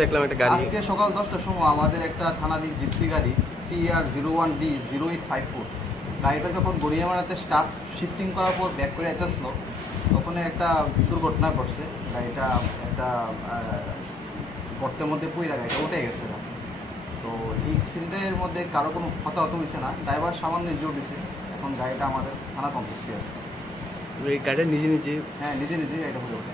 দেখলাম একটা গাড়ি আজকে সকাল 10টার সময় আমাদের একটা থানারি জিপসি গাড়ি TR01D0854 গাড়িটা যখন গড়িয়ামারাতে স্টাফ শিফটিং করার পর ব্যাক করে আসছিল তখন একটা দুর্ঘটনা ঘটছে। গাড়িটা একটা গর্তের মধ্যে পুইরা গাড়িটা উঠে গেছে। তো এই অ্যাক্সিডেন্টের মধ্যে কারো কোনো হতাহত হয়েছে না, ড্রাইভার সামান্য ইনজুর্ড হয়েছে। এখন গাড়িটা আমাদের থানা কমপ্লেক্সে আছে। এই গাড়িটা নিজে নিজে হ্যাঁ নিজে নিজেই গাড়িটা হয়ে ওঠে।